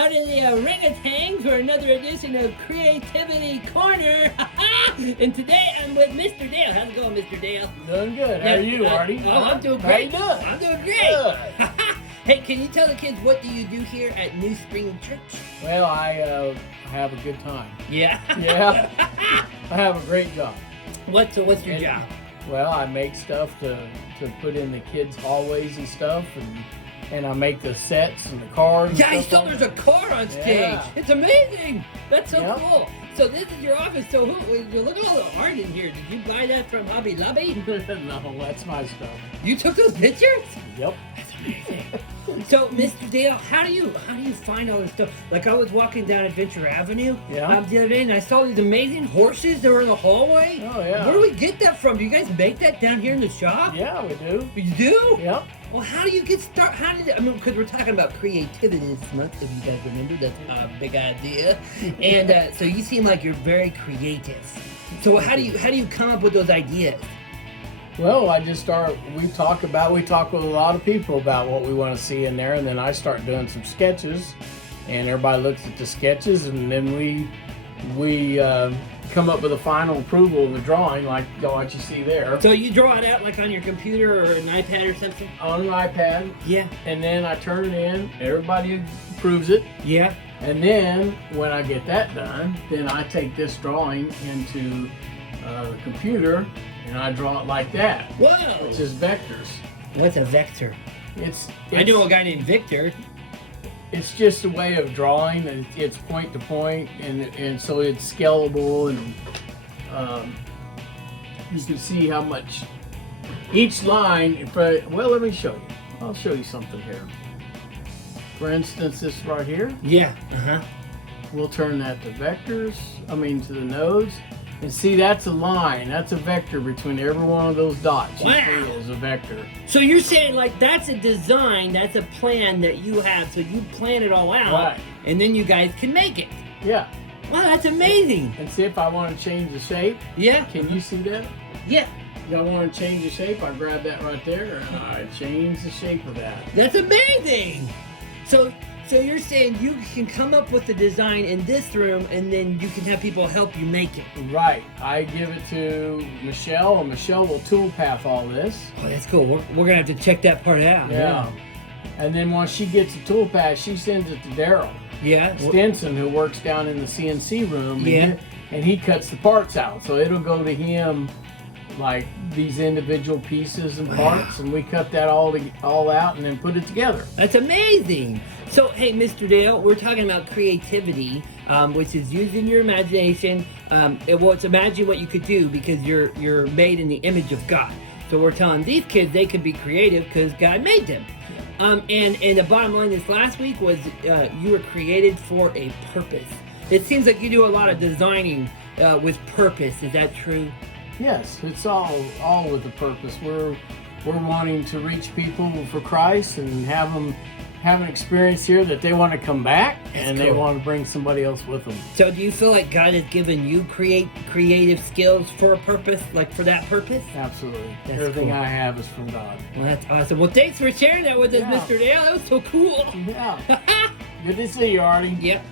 out of the orangutan for another edition of Creativity Corner. And today I'm with Mr. Dale. How's it going, Mr. Dale? Doing good. How are you, Artie? Oh, I'm doing great. How you doing? I'm doing great. Hey, can you tell the kids what do you do here at NewSpring Church? Well, I have a good time. Yeah. Yeah. I have a great job. What's your job? Well, I make stuff to put in the kids' hallways and stuff, and I make the sets and the cars. Yeah, I saw there's a car on stage. Yeah. It's amazing. That's so Yep. cool. So this is your office. So look at all the art in here. Did you buy that from Hobby Lobby? No, that's my stuff. You took those pictures? Yep. That's amazing. So, Mr. Dale, how do you find all this stuff? Like, I was walking down Adventure Avenue the other day, and I saw these amazing horses that were in the hallway. Oh, yeah. Where do we get that from? Do you guys make that down here in the shop? Yeah, we do. You do? Yep. Well, how do you get started? Because we're talking about creativity this month, if you guys remember. That's a big idea. And so you seem like you're very creative. So how do you come up with those ideas? Well, we talk with a lot of people about what we want to see in there, and then I start doing some sketches, and everybody looks at the sketches, and then we come up with a final approval of the drawing, like what you see there. So you draw it out like on your computer or an iPad or something? On an iPad. Yeah. And then I turn it in, everybody approves it. Yeah. And then when I get that done, then I take this drawing into the computer and I draw it like that. Whoa! Which is vectors. What's a vector? I know a guy named Victor. It's just a way of drawing, and it's point to point, and so it's scalable, and you can see how much each line. Well, let me show you. I'll show you something here. For instance, this right here. Yeah. We'll turn that to vectors. To the nodes. And see, that's a line. That's a vector between every one of those dots. You see is a vector. So you're saying like that's a design, that's a plan that you have. So you plan it all out, Right. And then you guys can make it. Yeah. Wow, that's amazing. And see if I want to change the shape. Yeah. Can you see that? Yeah. If I want to change the shape, I grab that right there and I change the shape of that. That's amazing. So you're saying you can come up with the design in this room, and then you can have people help you make it. Right. I give it to Michelle, and Michelle will toolpath all this. Oh, that's cool. We're gonna have to check that part out. Yeah. And then once she gets the toolpath, she sends it to Daryl Yeah. Stinson, who works down in the CNC room. Yeah. And he cuts the parts out, so it'll go to him like these individual pieces and parts, and we cut that all out and then put it together. That's amazing. So, hey, Mr. Dale, we're talking about creativity, which is using your imagination. It's imagine what you could do, because you're made in the image of God. So we're telling these kids they can be creative because God made them. And the bottom line this last week was you were created for a purpose. It seems like you do a lot of designing with purpose. Is that true? Yes, it's all with a purpose. We're wanting to reach people for Christ and have them have an experience here that they want to come back, and they want to bring somebody else with them. So do you feel like God has given you creative skills for a purpose, like for that purpose? Absolutely. That's Everything cool. I have is from God. Well, that's awesome. Well, thanks for sharing that with us, Mr. Dale. That was so cool. Yeah. Good to see you, Artie. Yep.